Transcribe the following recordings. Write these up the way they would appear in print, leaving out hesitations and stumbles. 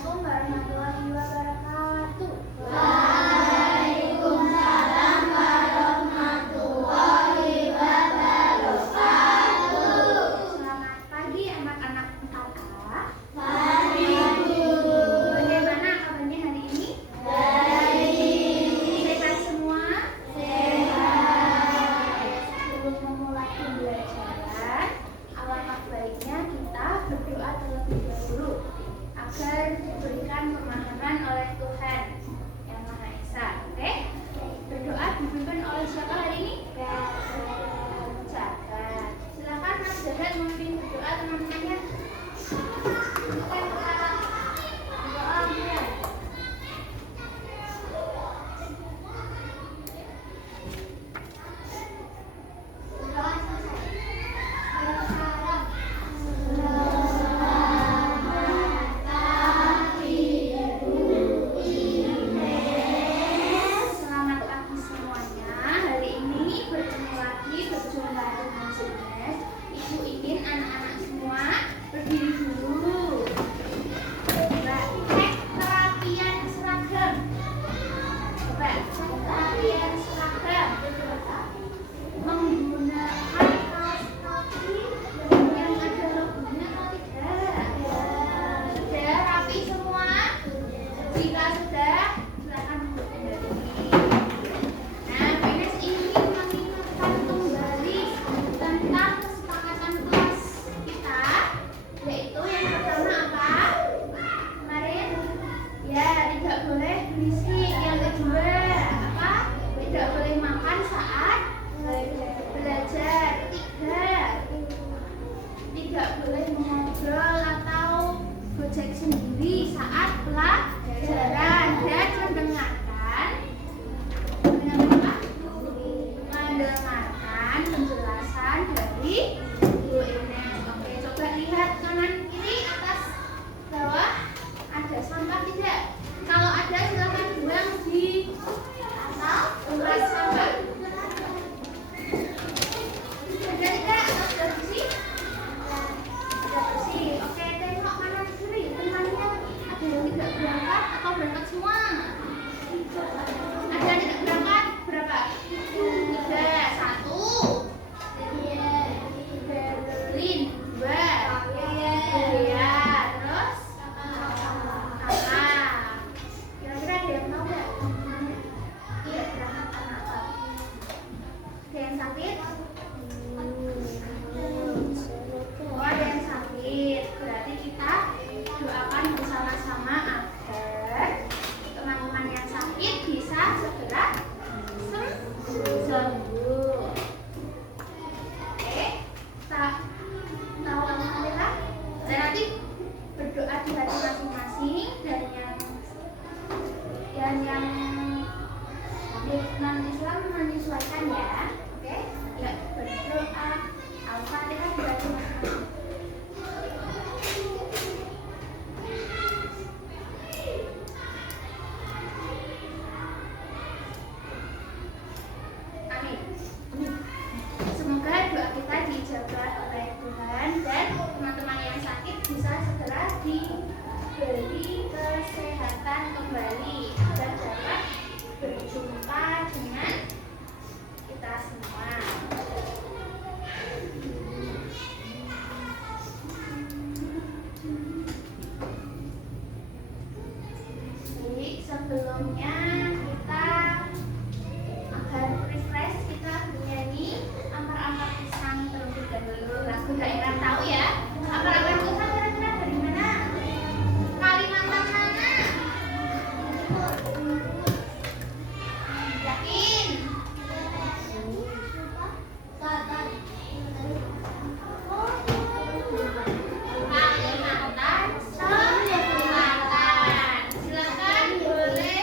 Assalamualaikum warahmatullahi wabarakatuh. Waalaikumsalam warahmatullahi wabarakatuh. Selamat pagi anak-anak 4A. Pagi, Bu. Bagaimana kabarnya hari ini? Baik. Sehat semua? Sehat. Sebelum memulai pembelajaran, alangkah baiknya kita berdoa terlebih dahulu agar diberikan pemahaman oleh Tuhan Yang Maha Esa. Oke? Berdoa dipimpin oleh siapa hari ini? Jagat. Silakan Mas Jagat memimpin berdoa teman-temannya. Oke, berdoa. Berdoa mulai. Berdoa selesai. Selamat pagi semuanya. Hari ini bertemu lagi berjumpa dengan Ines. Ibu ingin anak-anak semua berdiri dulu. Coba cek perapian seragam. Coba cek perapian seragam. Menggunakan kaos kaki yang ada logonya atau tidak? Sudah rapi semua? Jika sudah, silakan duduk kembali. Nah, Ines ingin mengingatkan kembali tentang kesepakatan kelas kita, yaitu yang pertama apa? Kemarin? Ya, tidak boleh berisik. Yang kedua, apa? Tidak boleh makan saat belajar. Ketiga, tidak boleh mengobrol atau gojek sendiri saat pelajaran dan mendengarkan penjelasan dari Bu Ines. Oke, coba lihat kanan kiri, atas bawah, ada sampah tidak? Kalau ada silakan buang di tempat sampah. Ada tidak? Sudah bersih? Sudah bersih. Oke, tengok kanan kiri. Temannya ada yang tidak berangkat atau berangkat semua? Ada yang tidak berangkat? Berapa? 3. 1. Berlin. 2. Iya. Terus? Kakak. Kira-kira ada yang tahu nggak? Tidak berangkat karena apa? Ada yang sakit? Oh, ada yang sakit. Berarti kita doakan bersama-sama agar teman-teman yang sakit bisa segera sembuh. Oke, tak tahu alhamdulillah. Dan nanti berdoa di hati masing-masing dan yang non-Islam menyesuaikan ya. Oke, ya berdoa Al-Fatihah di hati masing-masing. Amin. Semoga doa kita dijabah oleh Tuhan dan teman-teman yang sakit bisa segera diberi kesehatan kembali agar dapat berjumpa dengan kita semua. Jadi sebelumnya kita agar refresh, kita bernyanyi Ampar-ampar pisang terlebih dahulu. Lagu daerah tahu ya? Ampar-ampar pisang kira-kira dari mana? Kalimantan mana? Yakin? Kalimantan Selatan. Silakan boleh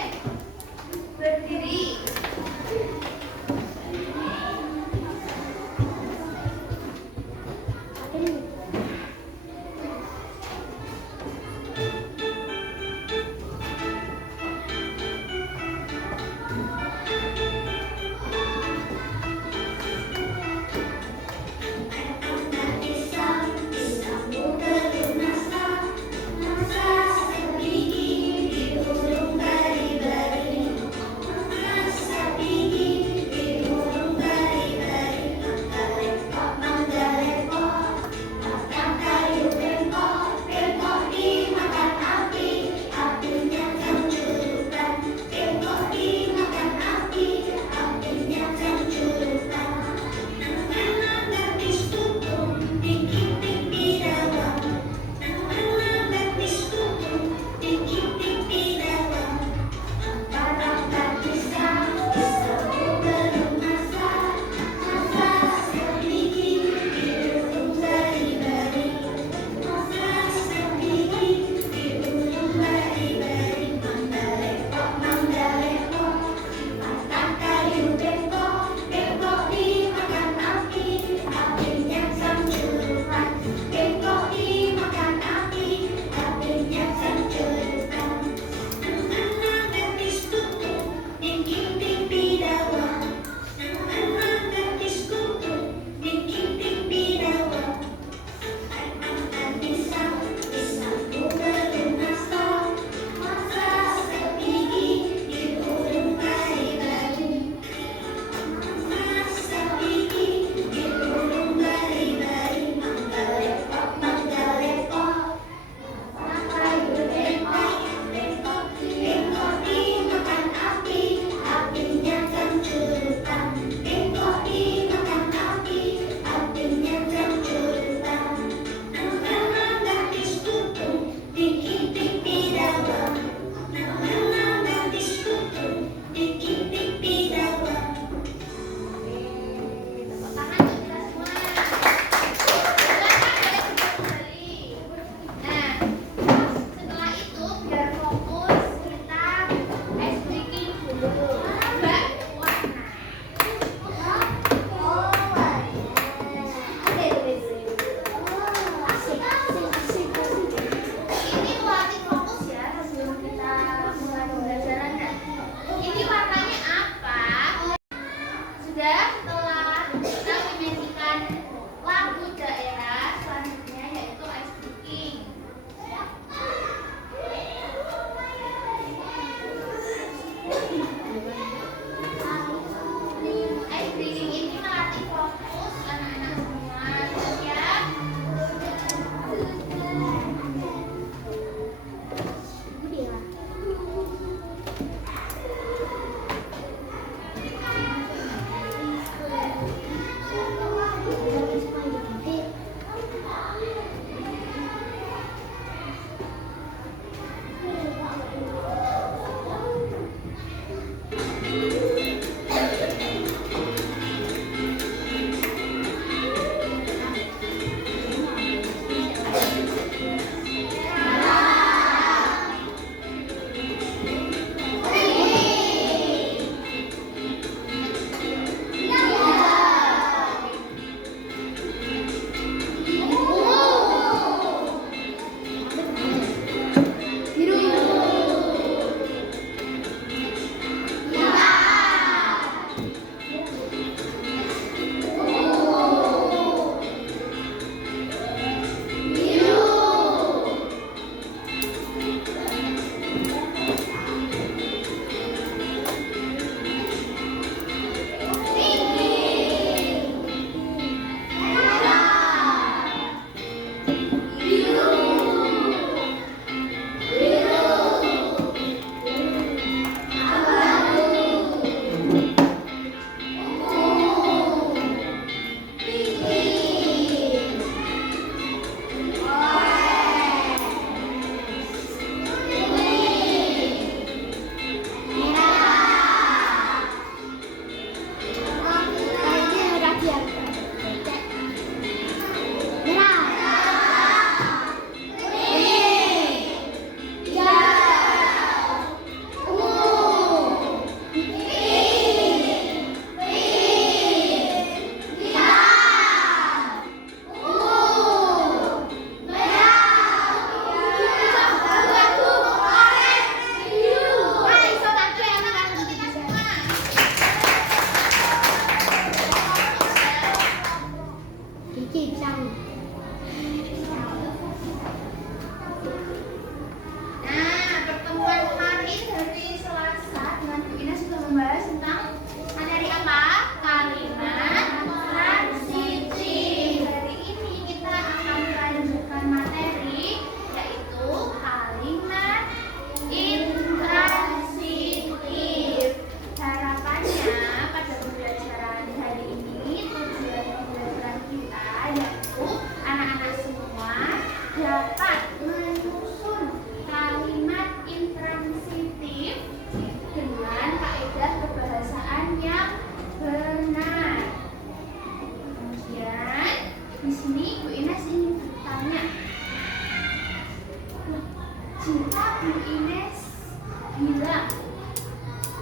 jika Bu Ines bilang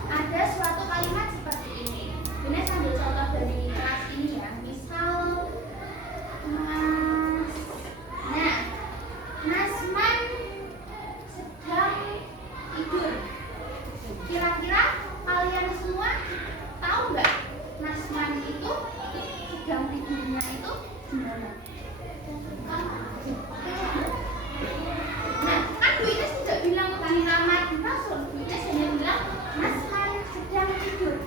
ada suatu kalimat seperti ini. Bu Ines ambil contoh dari kelas ini ya. Misal Nasman sedang tidur. Kira-kira kalian semua tahu nggak Nasman itu sedang tidurnya itu gimana? Nah, kan Bu Ines tidak bilang di kamar kasur. Bu Ines hanya bilang Nasman sedang tidur.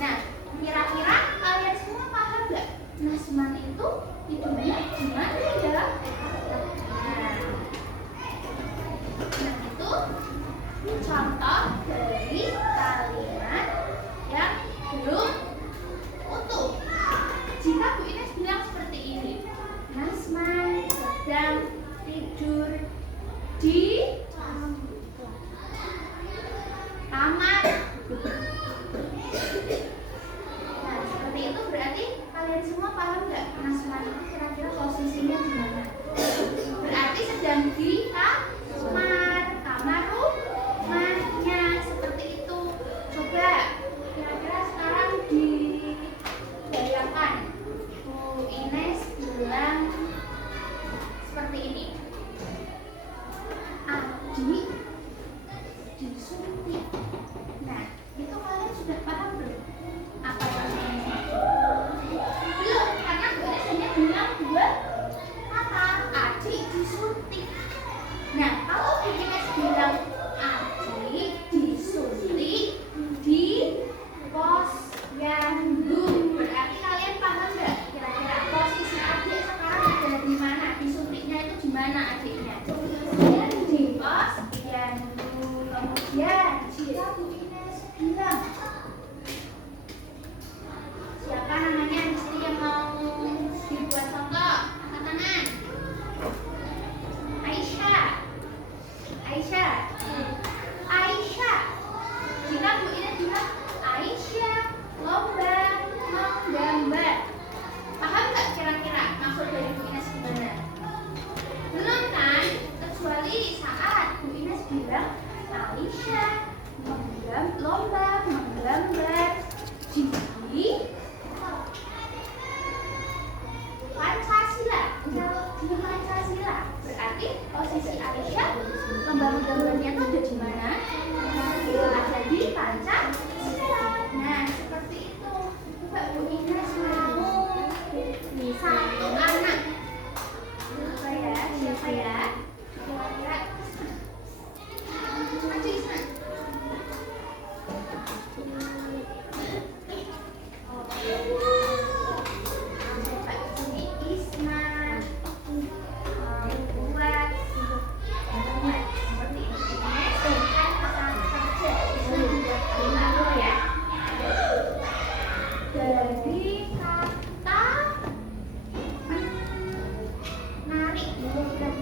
Nah, kira-kira kalian semua paham nggak Nasman itu tidurnya gimana ya? Nah, itu contoh dari kalimat yang belum utuh. Jika Bu Ines bilang seperti ini, Nasman sedang tidur di kamar. Nah, seperti itu berarti kalian semua paham nggak Nasman itu kira-kira posisinya di mana? Berarti sedang di kamar rumahnya, seperti itu. Coba kira-kira sekarang dibayangkan Bu Ines bilang seperti ini, Adik disuntik. Nah, itu kalian sudah paham belum apa yang Bu Ines maksud? Belum, karena Bu Ines hanya bilang dua kata, adik disuntik. Nah, kalau Bu Ines bilang adik disuntik di posyandu, berarti kalian paham nggak kira-kira posisi adik sekarang ada di mana? Disuntiknya itu di mana adiknya? Di posyandu. Kemudian jika Bu Ines bilang, siapa namanya di sini yang mau dibuat contoh? Angkat tangan. Aisyah. Jika Bu Ines bilang Aisyah lomba menggambar, paham nggak kira-kira maksud dari Bu Ines gimana? Belum kan? Kecuali saat Bu Ines bilang Aisyah lomba menggambar di Pancasila. Kalau di Pancasila berarti posisi Aisyah lomba menggambarnya itu ada di mana? Ada di Pancasila. Nah, seperti itu. Coba Bu Ines mau satu anak. Siapa ya? Kira-kira maju Isma. Coba sini Isma. Buat seperti ini. Kan pasangan kerja. Isma buat kalimat ya. Dari kata menarik, bukan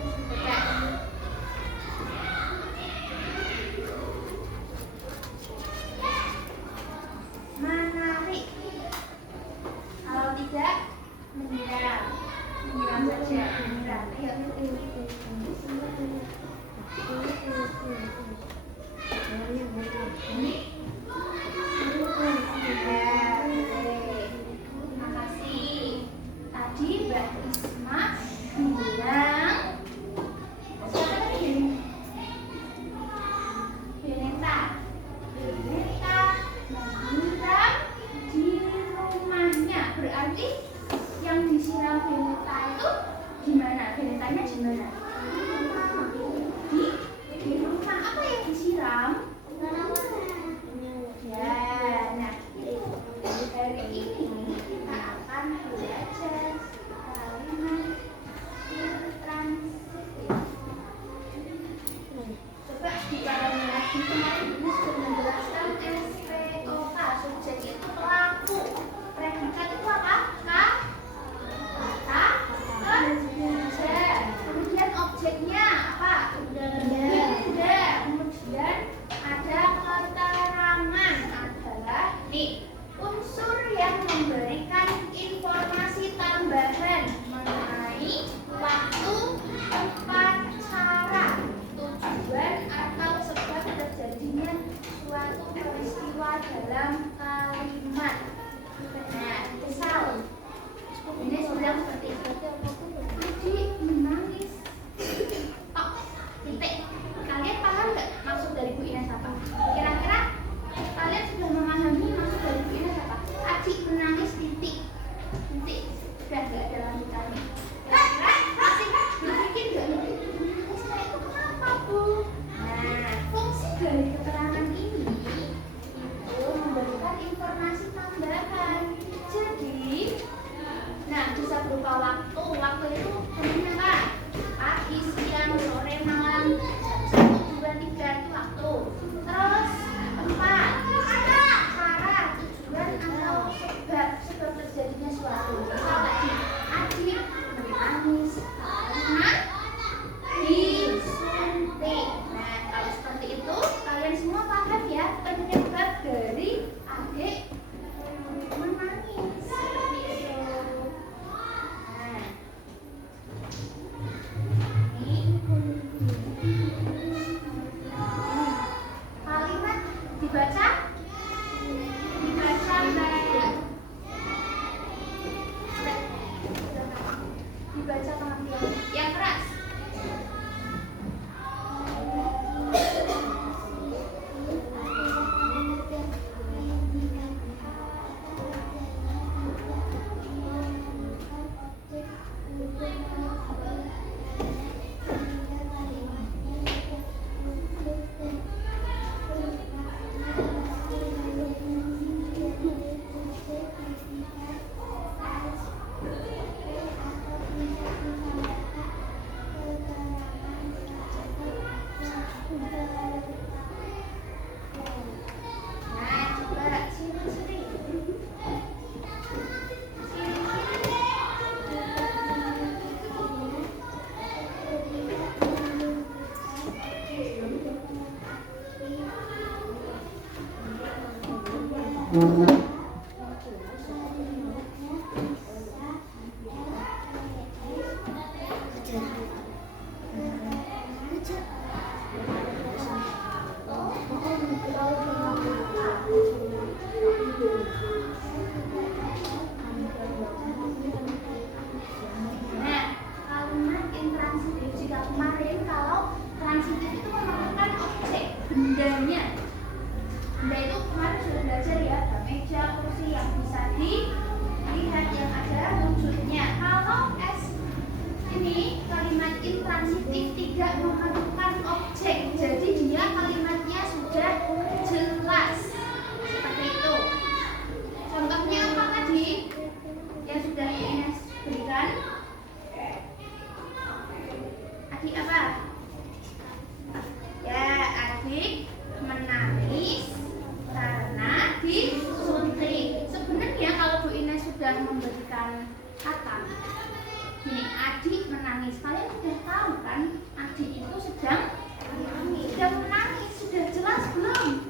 dalam kalimat. Nah, misal ini bilang seperti itu. Adik menangis. Oh, titik. Kalian paham nggak maksud dari Bu Ines apa? Kira-kira kalian sudah memahami maksud dari Bu Ines apa? Adik menangis titik. Titik. Sudah nggak ada lanjutannya. Kira-kira masih berpikir nggak nih? Menangisnya itu kenapa, Bu? Nah, fungsi dari keterangan ini itu memberikan informasi tambahan. Jadi, nah bisa berupa waktu. Waktu itu contohnya apa? Pagi, siang, sore, malam. Jam 1, 2, 3 itu waktu. Terus tempat, cara, tujuan atau sebab terjadinya suatu. Misal tadi, adik menangis karena disuntik. Nah, kalau seperti itu kalian semua paham ya penyebab dari adik menangis. Seperti itu. Nah, kalimat dibaca baik. Dibaca pengertian yang keras. Nah, coba sini. Nah, kalimat intransitif jika kemarin kalau transitif itu merupakan objek bendanya. Benda itu kemarin sudah belajar ya, ada meja, kursi yang bisa dilihat yang ada wujudnya. Kalau S ini kalimat intransitif tidak memerlukan objek, jadi dia kalimatnya sudah jelas. Seperti itu. Contohnya apa tadi yang sudah Ines berikan? Adik apa? Ya, adik menangis karena disuntik. Sebenarnya kalau Bu Ines sudah memberikan kata gini, adik menangis, kalian sudah tahu kan adik itu sedang menangis. Sudah jelas belum?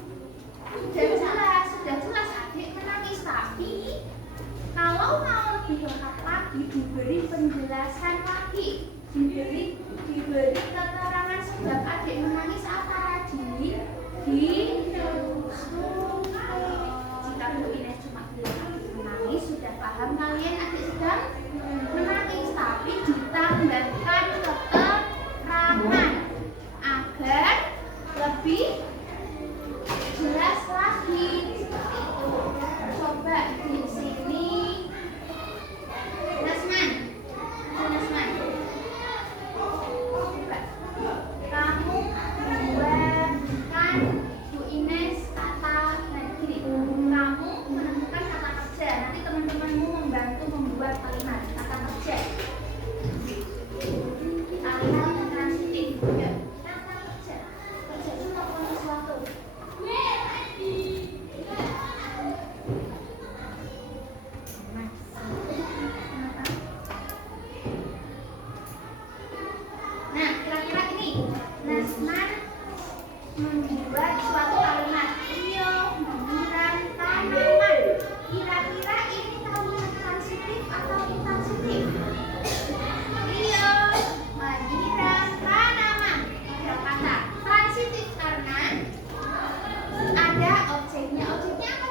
Sudah jelas adik menangis. Tapi kalau mau lebih lengkap lagi, diberi penjelasan lagi, diberi keterangan sebab adik menangis apa tadi? Jika Bu Ines cuma bilang adik menangis, sudah paham kalian adik sedang menangis, tapi ditambahkan keterangan agar lebih jelas lagi. Seperti itu. Coba di sini, Nasman. Coba kamu buatkan Bu Ines kata gini. Kamu menemukan kata kerja. Nanti teman-temanmu membantu membuat kalimat kata kerja. Kalimat transitif. Ya. Kata kerja. Kerja itu melakukan sesuatu. Nah, kira-kira ini Nasman membuat suatu kalimat. Rio menyiram tanaman. Kira-kira ini kalimat transitif atau intransitif? Rio menyiram tanaman. Ada kata transitif karena ada objeknya. Objeknya apa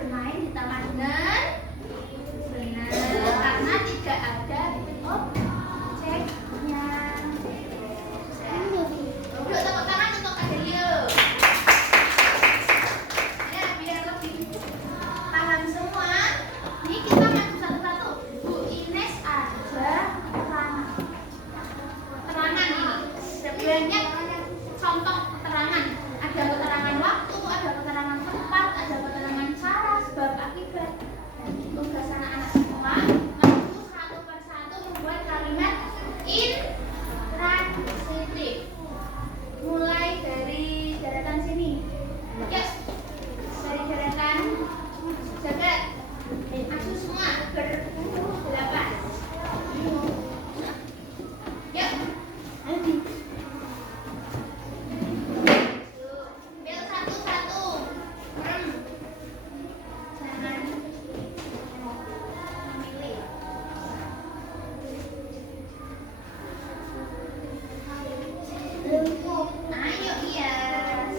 bermain di taman benar? Benar, karena tidak ada objeknya. Duduk tepuk tangan untuk Kak Delio. Ya, biar lebih paham semua. Ini kita masuk satu-satu. Bu Ines ada keterangan ini. Sebenarnya contoh keterangan. Ada keterangan waktu, ada keterangan tempat, ada keterangan cara, sebab akibat. Dan tugas anak-anak semua mampu satu persatu membuat kalimat intransitif. Mulai dari daratan sini. Yuk, dari daratan jagat. Masuk semua berdelapan. Yuk, nanti. Bel satu-satu. Jangan memilih. Ayo hias.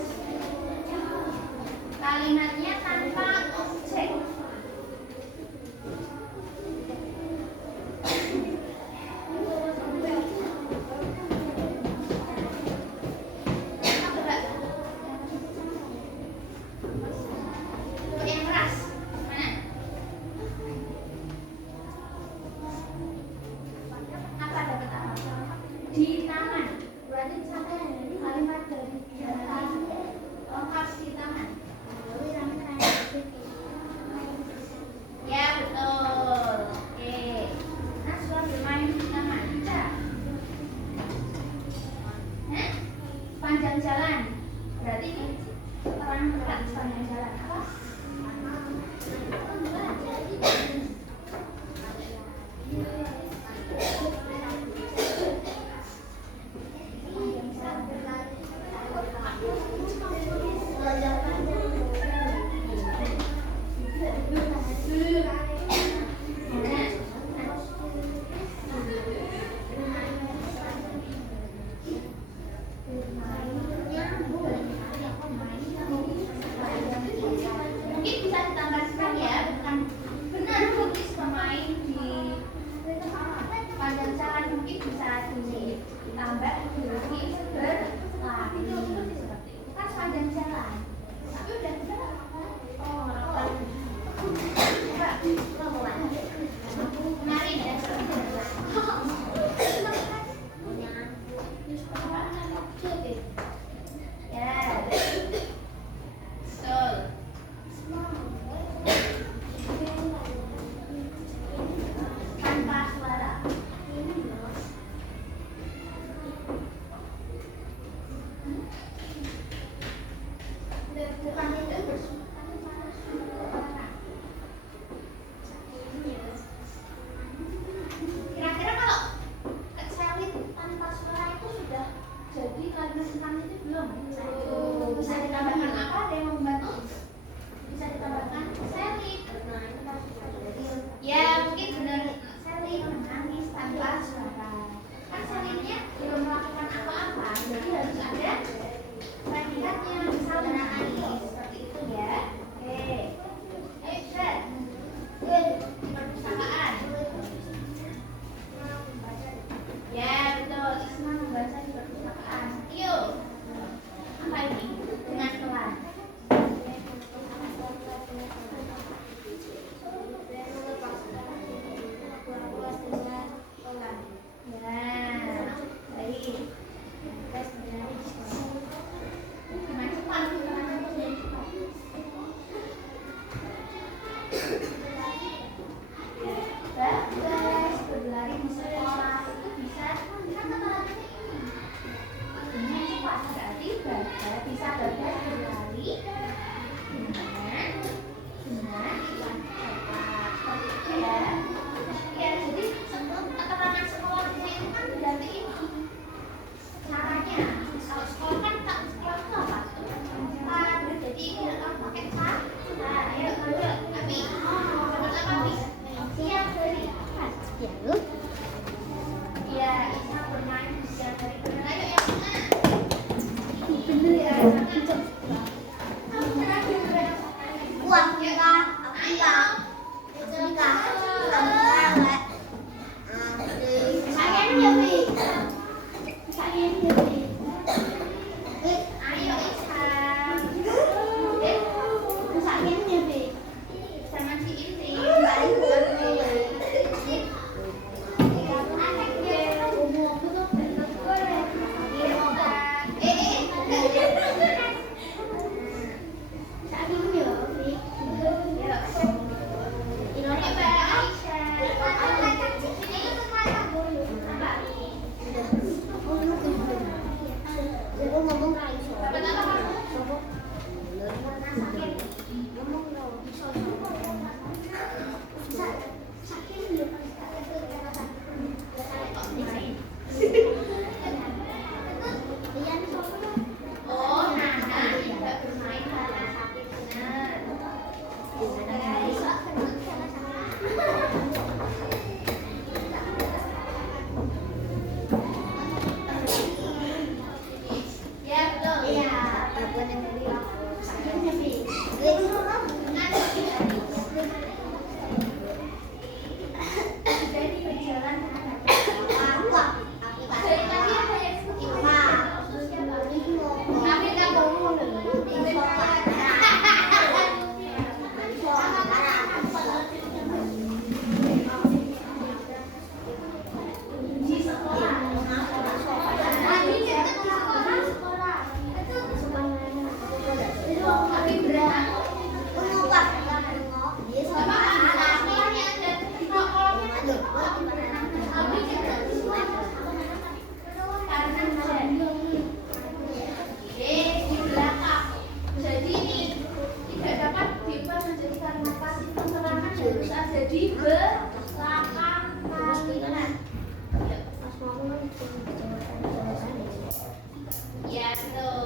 Kalimatnya tanpa objek. Coba. Untuk yang keras. Mana? Apa dapat apa? Di taman. Berarti sampai kalimat dari lengkap di taman. Ya betul. Oke. Naswa bermain di taman. Bisa. Hah? Panjang jalan. Berarti orang dekat sepanjang jalan apa? Mungkin bisa ditambahkan ya, bukan benar tulis pemain di panjang jalan, mungkin bisa ditambah di berlari seperti itu kan panjang jalan. Tapi udah kemarin ya. Ya. Betul. Tanpa suara. Bukan tidak bersuara. Kira-kira kalau kecelin tanpa suara itu sudah jadi kalimat intransitif belum? Bisa ditambahkan apa? Ada yang mau membantu? Bisa ditambahkan selin. Ya mungkin benar selin menangis tanpa suara. Kan selinnya belum melakukan apa-apa, jadi harus ada predikatnya, misal menangis seperti itu ya. Oke. Ayo Fred. Di perpustakaan. Ya betul, Isma membaca di perpustakaan. Ayo. Apa ini? Dengan pelan. Uang kita di belakang kanan. Ya, betul.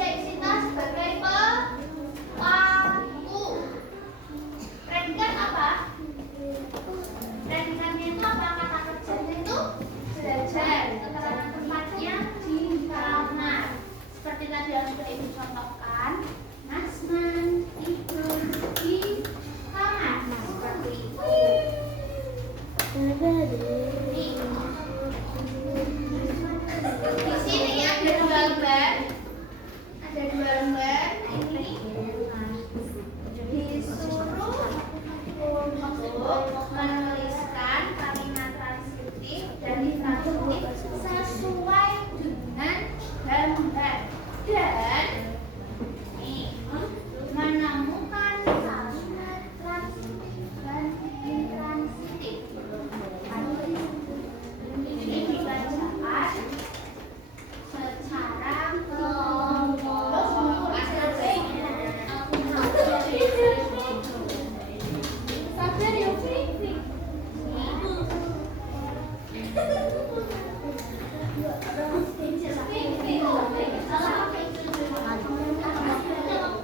Sita sebagai pelaku. Predikat apa? Predikatnya itu apa? Kata kerjanya itu belajar. Keterangan tempatnya di kamar. Seperti tadi yang sudah Ibu contohkan, Nasman tidur di kamar. Seperti itu. Di sini ada dua lembar. Ada dua lembar. Ini disuruh untuk menuliskan kalimat transitif dan intransitif sesuai dengan gambar dan menemukan kalimat transitif dan intransitif. Ini dibacakan secara kelompok. Sabar ya, Fitri.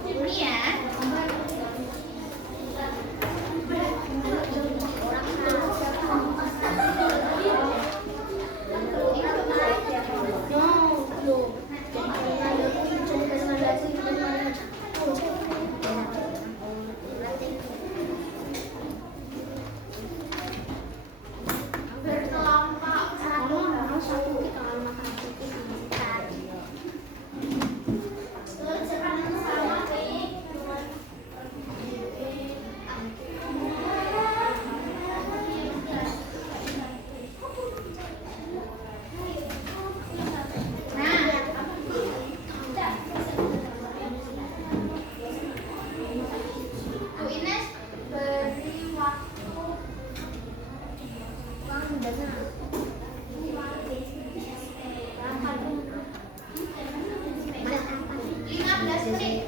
Ini ya. Bu Ines beri waktu 15 menit.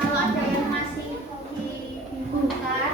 Kalau ada yang masih dibingungkan,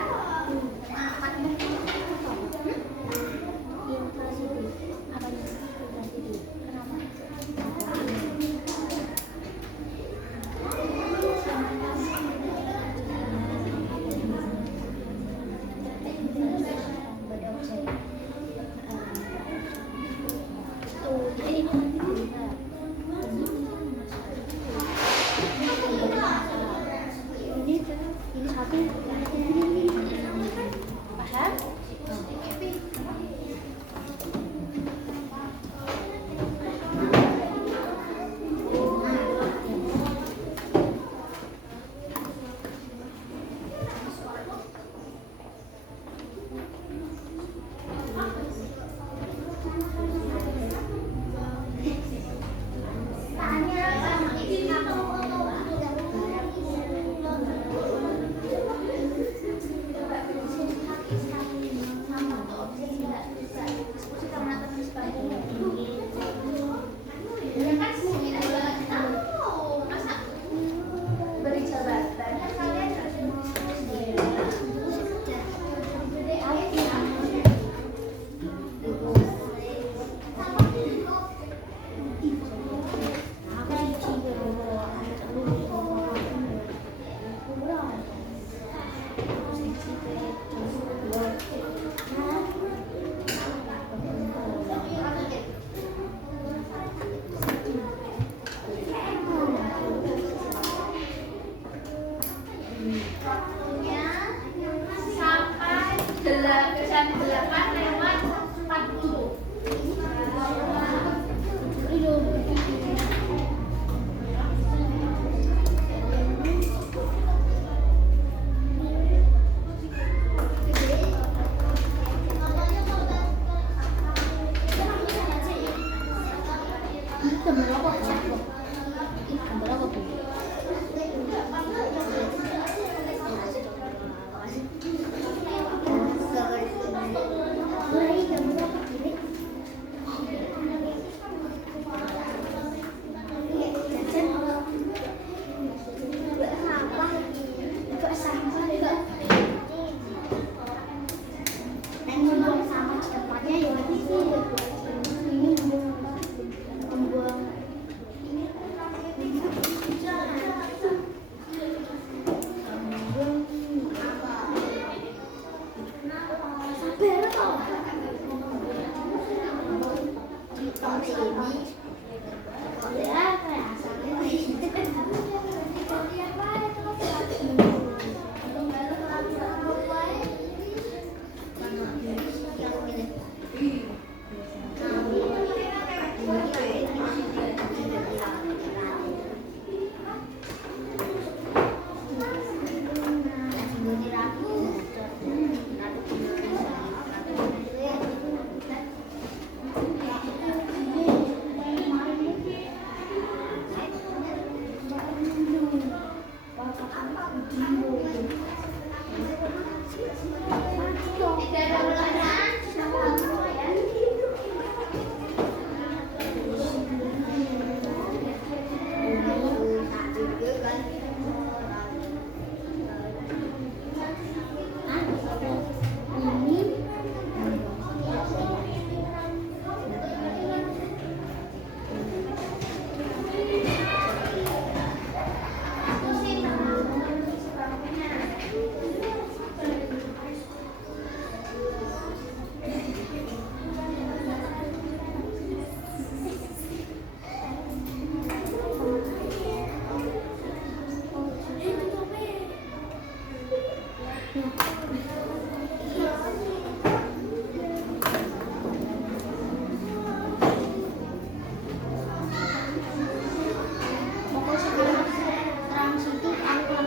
Pokoknya sekarang terang situ apa?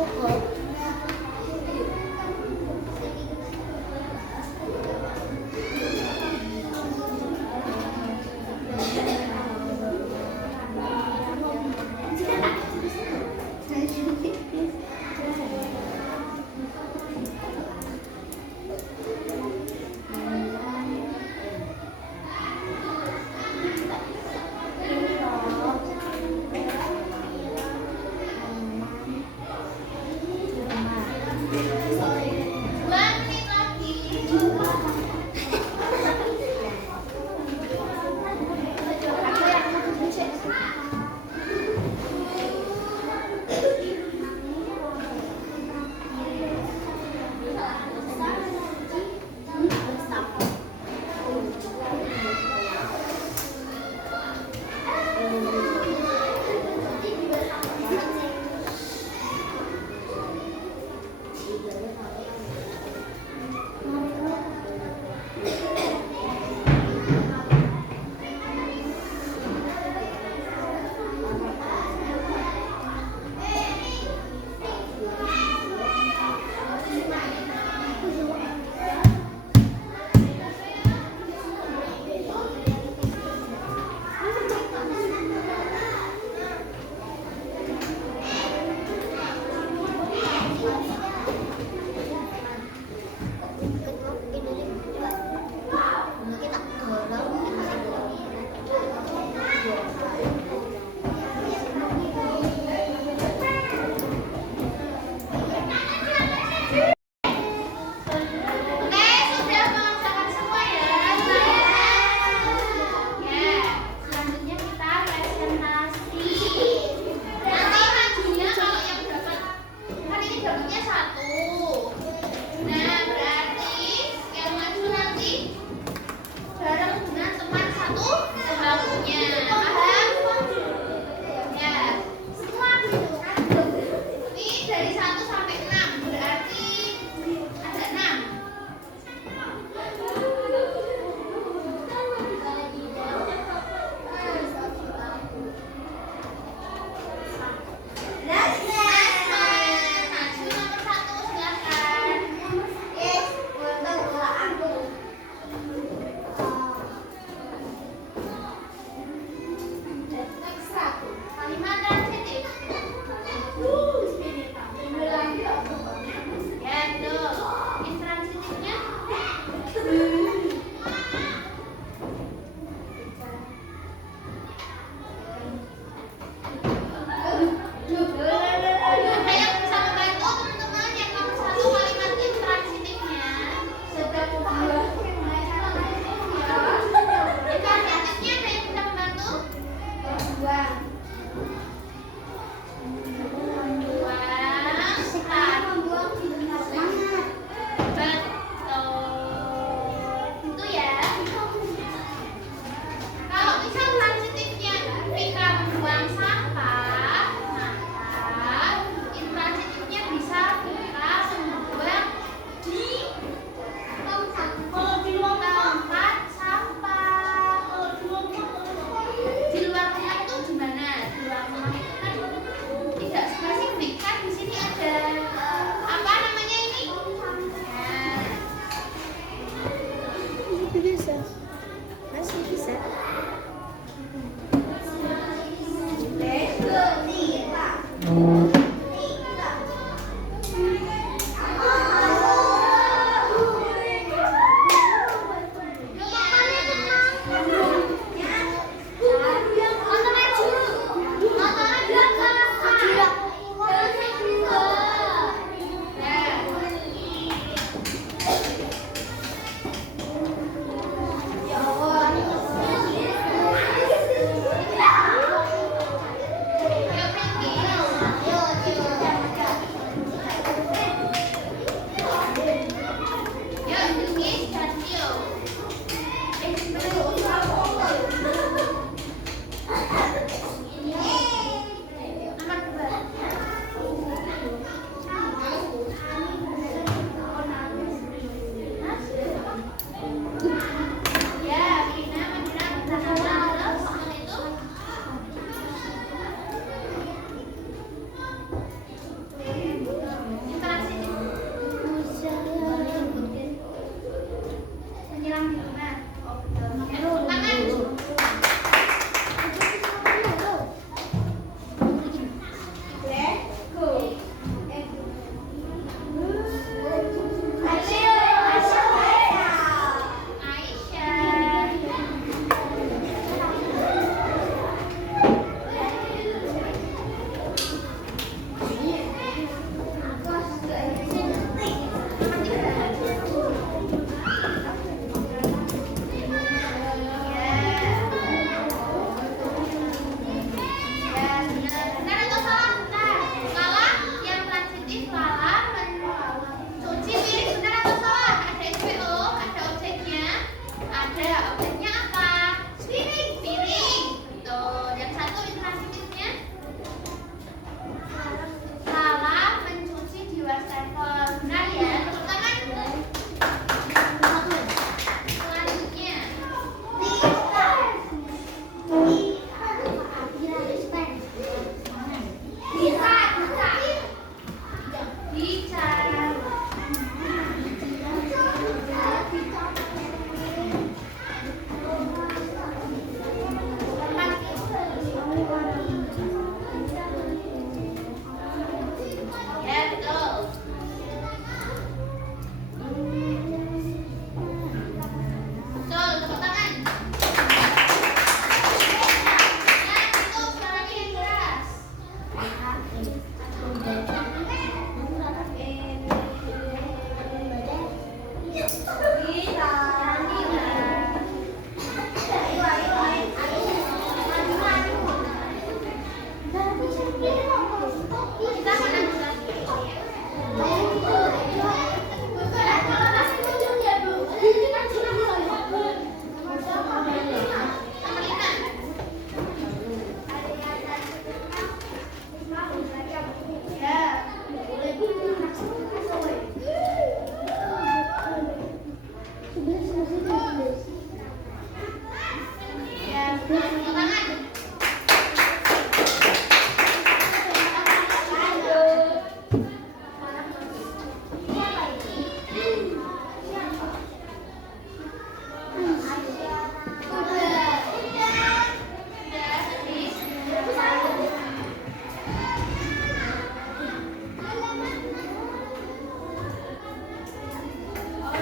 cukup.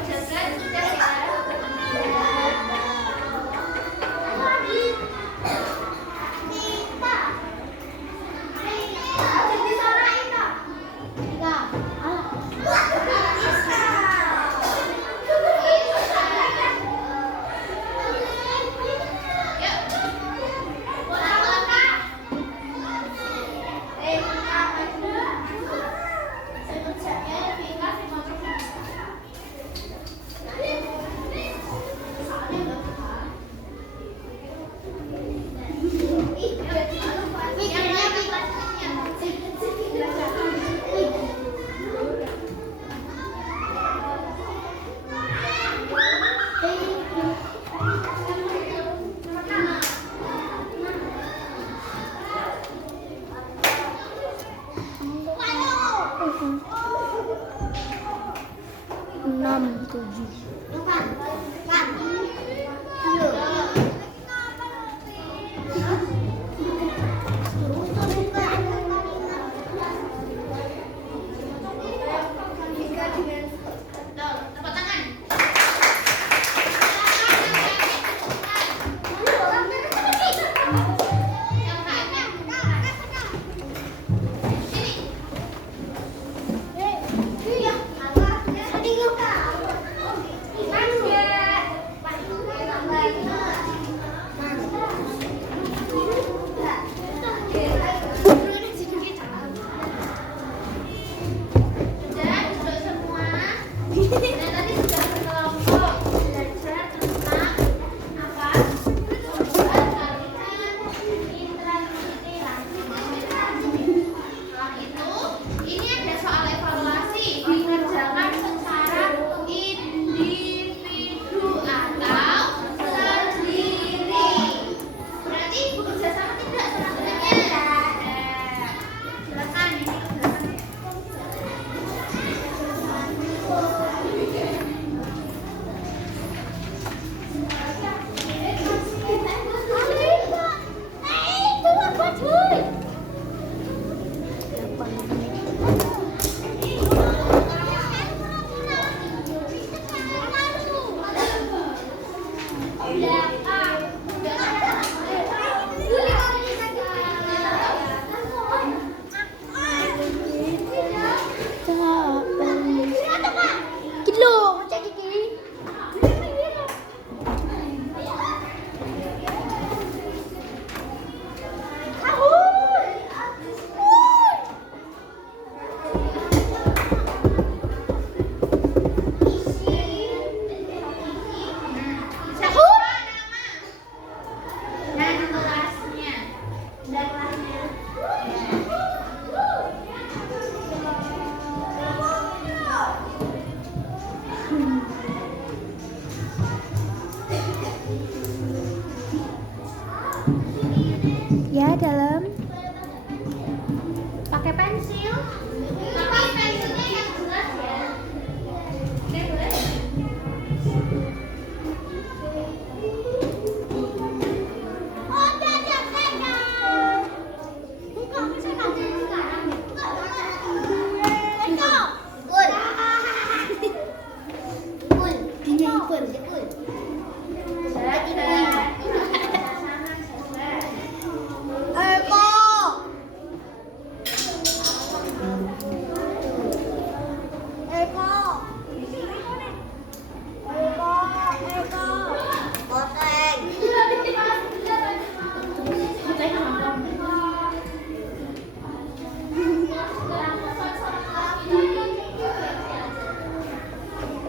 Jagat sudah ya. Enam, tujuh. Tepuk tangan. Yang lainnya. Dan tadi sudah berkelompok belajar tentang apa? Perubahan kalian, interaksi langsung. Setelah itu, ini ada soal evaluasi dikerjakan secara individu atau sendiri. Berarti bekerja sama tidak selanjutnya? Silakan ini ke belakang. Ya, dalam. Pakai pensil, tapi pensilnya yang jelas ya. Oke, boleh?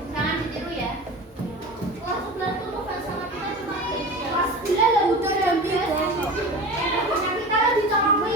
Jangan ditiru ya. Kelas 11 tuh bukan sama kita cuma kelas 9 lah udah jam 3. Kita lagi jam 5.